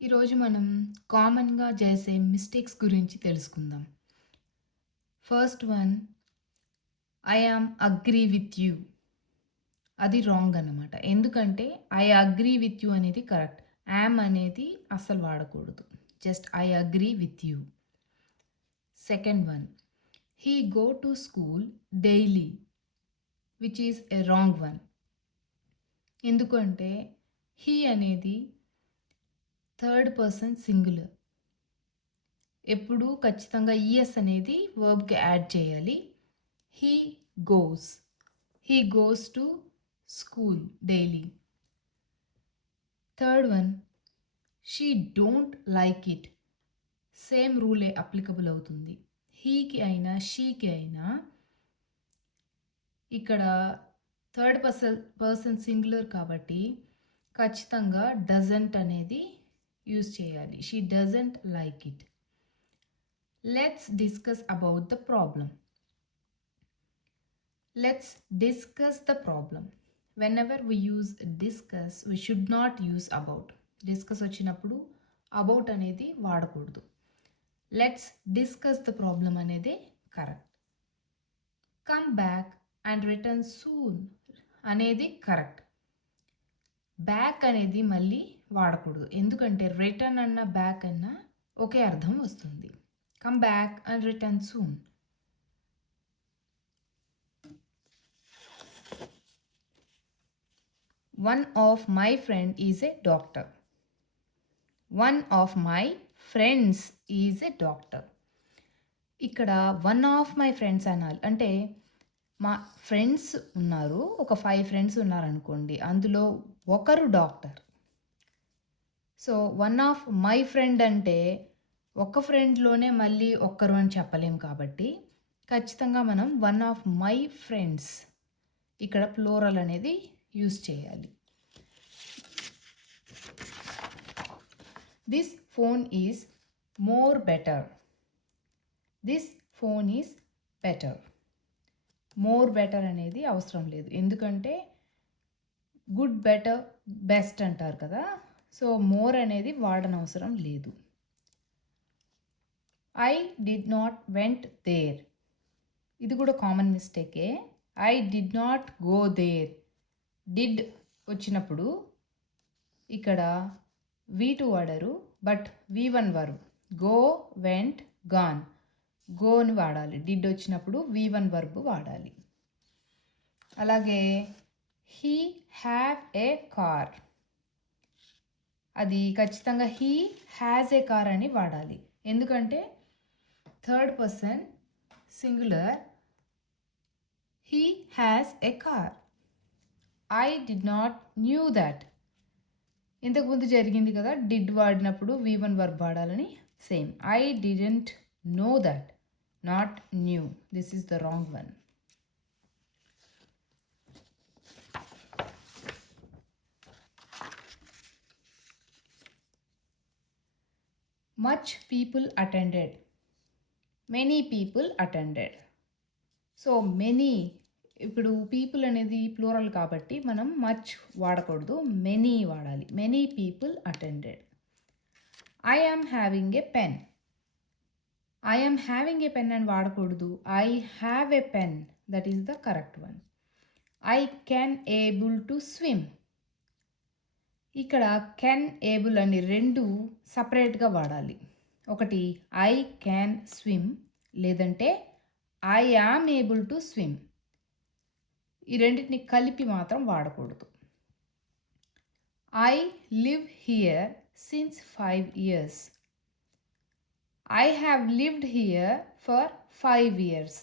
ఈరోజు మనం కామన్‌గా చేసే మిస్టేక్స్ గురించి తెలుసుకుందాం. First one, I am agree with you. అది రాంగ్ అన్నమాట. ఎందుకంటే ఐ అగ్రీ విత్ యూ అనేది కరెక్ట్. యామ్ అనేది అస్సలు వాడకూడదు. Just I agree with you. Second one, he go to school daily, which is a wrong one. ఎందుకంటే he అనేది third person singular. ఎప్పుడూ ఖచ్చితంగా ఈఎస్ అనేది వర్బ్‌కి యాడ్ చేయాలి. He goes. He goes to school daily. Third one, she don't like it. Same రూలే applicable అవుతుంది. హీకి అయినా, షీకి అయినా ఇక్కడ థర్డ్ పర్సన్ సింగులర్ కాబట్టి ఖచ్చితంగా డజంట్ అనేది యూజ్ చేయాలి. She doesn't like it. Let's discuss about the problem. Let's discuss the problem. Whenever we use discuss, we should not use about. Discuss వచ్చినప్పుడు about అనేది వాడకూడదు. Let's discuss the problem అనేది correct. Come back and return soon అనేది correct. Back అనేది మళ్ళీ వాడకూడదు. ఎందుకంటే return అన్న బ్యాక్ అన్న ఒకే అర్థం వస్తుంది. Come back and return soon. One of my friend is a doctor. One of my friends is a doctor. ఇక్కడ వన్ ఆఫ్ మై ఫ్రెండ్స్ అనాలి. అంటే మా ఫ్రెండ్స్ ఉన్నారు, ఒక 5 ఫ్రెండ్స్ ఉన్నారనుకోండి, అందులో ఒకరు doctor. So one of my friend అంటే ఒక ఫ్రెండ్లోనే మళ్ళీ ఒక్కరు అని చెప్పలేం కాబట్టి ఖచ్చితంగా మనం వన్ ఆఫ్ మై ఫ్రెండ్స్ ఇక్కడ ప్లోరల్ అనేది యూజ్ చేయాలి. This phone is more better. This phone is better. More better అనేది అవసరం లేదు. ఎందుకంటే గుడ్, బెటర్, బెస్ట్ అంటారు కదా. సో మోర్ అనేది వాడనవసరం లేదు. I did not went there. ఇది కూడా కామన్ మిస్టేకే. I did not go there. Did వచ్చినప్పుడు ఇక్కడ V2 వాడరు, but V1 verb. Go, went, gone. గోని వాడాలి. డిడ్ వచ్చినప్పుడు V1 వర్బ్ వాడాలి. అలాగే హీ హ్యావ్ ఏ కార్. అది ఖచ్చితంగా హీ హ్యాజ్ ఏ కార్ అని వాడాలి. ఎందుకంటే third person singular. He has a car. I did not knew that. ఇంతకుముందు జరిగింది కదా, డిడ్ వాడినప్పుడు V1 వర్బ్ వాడాలని. Same. I didn't know that, not new. This is the wrong one. Much people attended. Many people attended. So many, ఇప్పుడు people అనేది plural కాబట్టి మనం much వాడకూడదు, మెనీ వాడాలి. Many people attended. I am having a pen. I am having a pen అని వాడకూడదు. I have a pen, that is the correct one. I can able to swim. ఇక్కడ can, able అని రెండు సపరేట్గా వాడాలి. ఒకటి ఐ క్యాన్ స్విమ్, లేదంటే I am able to swim. ఈ రెండింటిని కలిపి మాత్రం వాడకూడదు. I live here since 5 years. I have lived here for 5 years.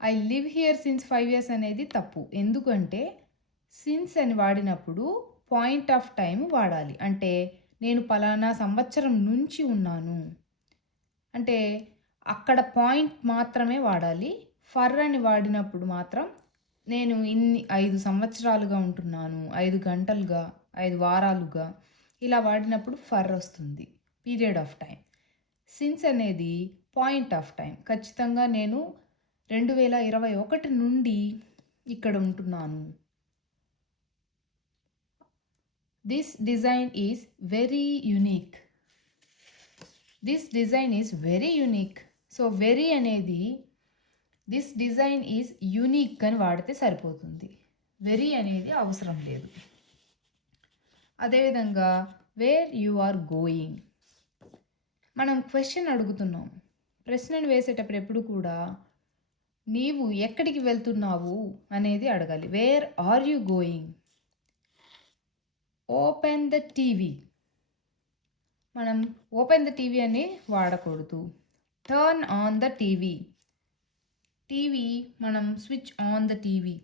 I live here since 5 years అనేది తప్పు. ఎందుకంటే సిన్స్ అని వాడినప్పుడు పాయింట్ ఆఫ్ టైం వాడాలి. అంటే నేను పలానా సంవత్సరం నుంచి ఉన్నాను అంటే అక్కడ పాయింట్ మాత్రమే వాడాలి. ఫర్ అని వాడినప్పుడు మాత్రం నేను 5 సంవత్సరాలుగా ఉంటున్నాను, 5 గంటలుగా, 5 వారాలుగా, ఇలా వాడినప్పుడు ఫర్ వస్తుంది, పీరియడ్ ఆఫ్ టైం. సిన్స్ అనేది పాయింట్ ఆఫ్ టైం. ఖచ్చితంగా నేను 2021 నుండి ఇక్కడ ఉంటున్నాను. This design is very unique. This design is very unique. So very అనేది దిస్ డిజైన్ ఈజ్ యునిక్ అని వాడితే సరిపోతుంది. వెరీ అనేది అవసరం లేదు. అదేవిధంగా వేర్ యు ఆర్ గోయింగ్. మనం క్వశ్చన్ అడుగుతున్నాం. ప్రశ్నను వేసేటప్పుడు ఎప్పుడు కూడా నీవు ఎక్కడికి వెళ్తున్నావు అనేది అడగాలి. Where are you going. Open the TV. మనం ఓపెన్ ద టీవీ అని వాడకూడదు. Turn on the TV. TV మనం స్విచ్ ఆన్ ద టీవీ.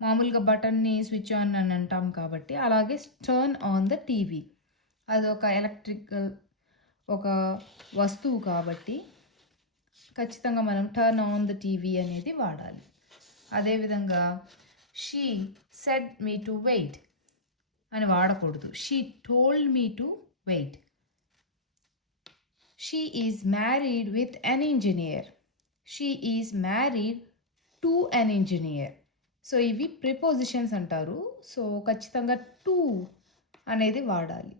మామూలుగా బటన్ని స్విచ్ ఆన్ అని అంటాం కాబట్టి అలాగే టర్న్ ఆన్ ద టీవీ. అది ఒక ఎలక్ట్రికల్ ఒక వస్తువు కాబట్టి ఖచ్చితంగా మనం టర్న్ ఆన్ ద టీవీ అనేది వాడాలి. అదేవిధంగా she said me to wait అని వాడకూడదు. She told me to wait. She is married with an engineer. She is married to an engineer. So ఇవి ప్రిపోజిషన్స్ అంటారు. సో ఖచ్చితంగా టు అనేది వాడాలి.